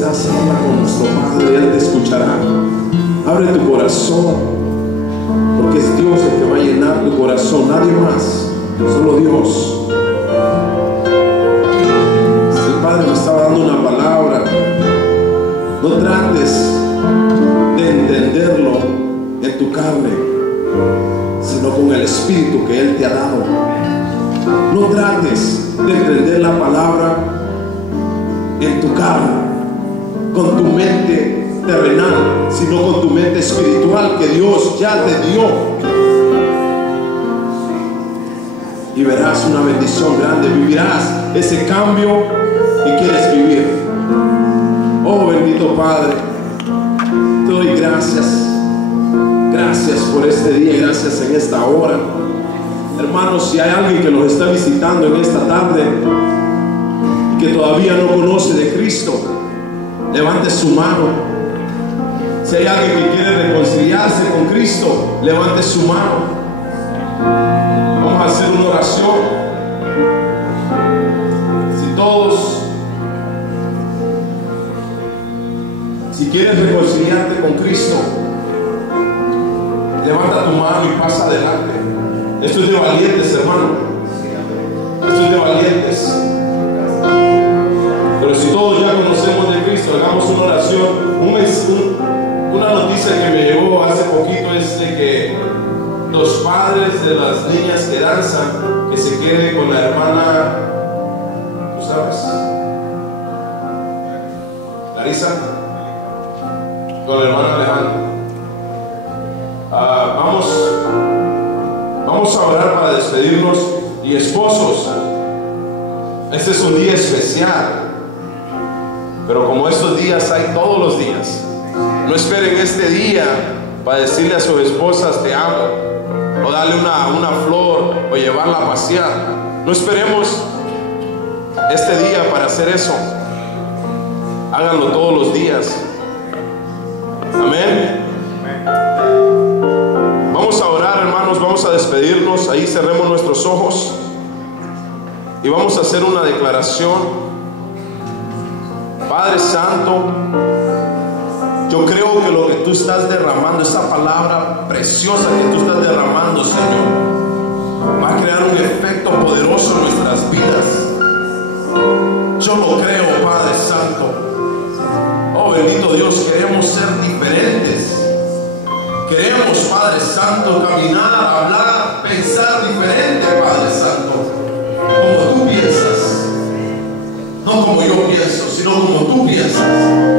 estás, habla con nuestro Padre, Él te escuchará. Abre tu corazón, porque es Dios el que va a llenar tu corazón, nadie más, solo Dios. El Padre me estaba dando una palabra. No trates de entenderlo en tu carne, sino con el Espíritu que Él te ha dado. No trates de entender la palabra en tu carne, con tu mente terrenal, sino con tu mente espiritual que Dios ya te dio. Y verás una bendición grande, vivirás ese cambio que quieres vivir. Oh bendito Padre, te doy gracias. Gracias por este día, gracias en esta hora. Hermanos, si hay alguien que nos está visitando en esta tarde y que todavía no conoce de Cristo, levante su mano. Si hay alguien que quiere reconciliarse con Cristo, levante su mano. Vamos a hacer una oración. Si quieres reconciliarte con Cristo, levanta tu mano y pasa adelante. Esto es de valientes, hermano. Esto es de valientes. Pero si todos ya conocemos de Cristo, hagamos una oración. Una noticia que me llegó hace poquito es de que los padres de las niñas que danzan, que se queden con la hermana, ¿tú sabes? Larisa, con la hermana Alejandra. Vamos a orar para despedirnos. Y esposos, este es un día especial, pero como estos días hay todos los días, no esperen este día para decirle a sus esposas te amo, o darle una flor, o llevarla a pasear. No esperemos este día para hacer eso. Háganlo todos los días. Amén. Vamos a orar, hermanos, vamos a despedirnos. Ahí cerremos nuestros ojos y vamos a hacer una declaración. Padre Santo, yo creo que lo que tú estás derramando, esa palabra preciosa que tú estás derramando, Señor, va a crear un efecto poderoso en nuestras vidas. Yo lo creo, Padre Santo. Oh bendito Dios, queremos ser diferentes. Queremos, Padre Santo, caminar, hablar, pensar diferente, Padre Santo. Como tú piensas, no como yo pienso, sino como tú piensas.